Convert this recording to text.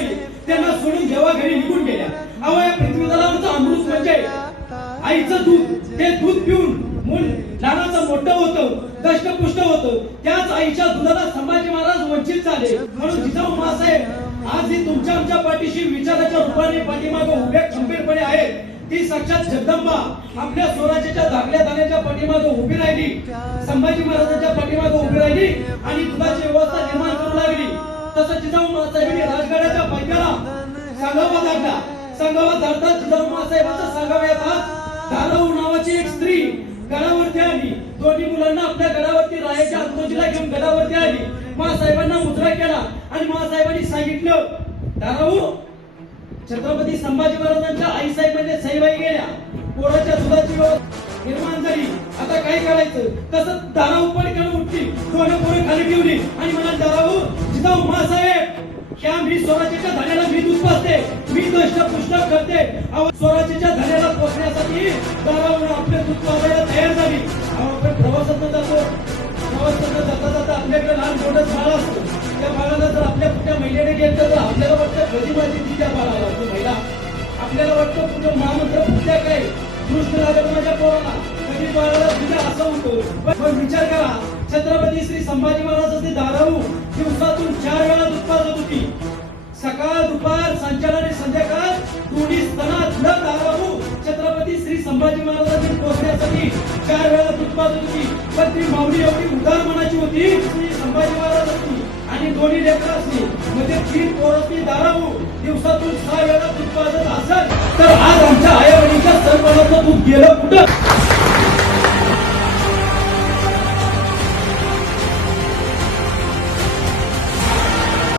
राहिले त्यांना सोडून जेव्हा घरी निघून गेल्या. अहो या पृथ्वी अमृत म्हणजे आईचं दूध. ते दूध पिऊन मूल लहानाचं मोठं होतं दष्टपुष्ट होतं. त्याच आईच्या दुधाला संभाजी महाराज वंचित झाले. म्हणून जिजाऊ मासाहेब आज ही तुमच्या आमच्या पाठीशी विचाराच्या रूपाने पाठीमागे उभे खंबीरपणे आहेत. ती साक्षात जगदंबा आपल्या स्वराज्याच्या धाकल्या दाण्याच्या पाठीमागे उभी राहिली. संभाजी महाराजांच्या पाठीमागे उभी राहिली आणि दुधाची सांगावा धाडला सांगावा धर्मासाहेबांचा जिजाऊ येतात धारव नावाची एक स्त्री गडावरती आली. दोन्ही मुलांना आपल्या गडावरती रायाच्या अंतोजीला घेऊन गडावरती आली. मासाहेबांना मुद्रा केला. आणि मासाहेबांनी सांगितलं धाराऊ छत्रपती संभाजी महाराजांच्या आई साहेबांच्या साईबाई सईबाई गेल्या. पोराच्या दुधाची निर्माण झाली. आता काय करायचं? तसं दाराऊ पण केलं उठली. दोन पोरं खाली ठेवली. आणि म्हणाल दाराऊ जिजाऊ मासाहेब ह्या मी स्वराज्याच्या धान्याला स्वराज्याच्या धड्याला पोचण्यासाठी दारावरून आपले दूध पाजायला तयार झाली. आपण प्रवासात जातो. प्रवासात जाता जाता आपल्याकडे लहान मोठं बाळ असतो. त्या बाळाला जर आपल्या कुठल्या महिलेने घेतलं तर आपल्याला वाटतं कधी माझी ती त्या बाळाला असतो महिला. आपल्याला वाटतं कुठं महामंत्र कुठल्या काय? कृष्ण लागत माझ्या पोराला. कधी बाळाला तुझ्या असं म्हणतो पण- पण विचार करा. छत्रपती श्री संभाजी महाराजांचे दाराऊ दिवसातून चार संभाजी महाराजांनी पोहोचण्यासाठी चार वेळा दूध होती. पण ती माऊली एवढी उदार मनाची होती. ती संभाजी महाराज होती आणि दोन्ही लेकर असली म्हणजे तीन पोरसनी दाराऊ दिवसातून सहा वेळा दूध असेल तर आज आमच्या आयावडीच्या वडीलच्या दूध गेलं कुठं?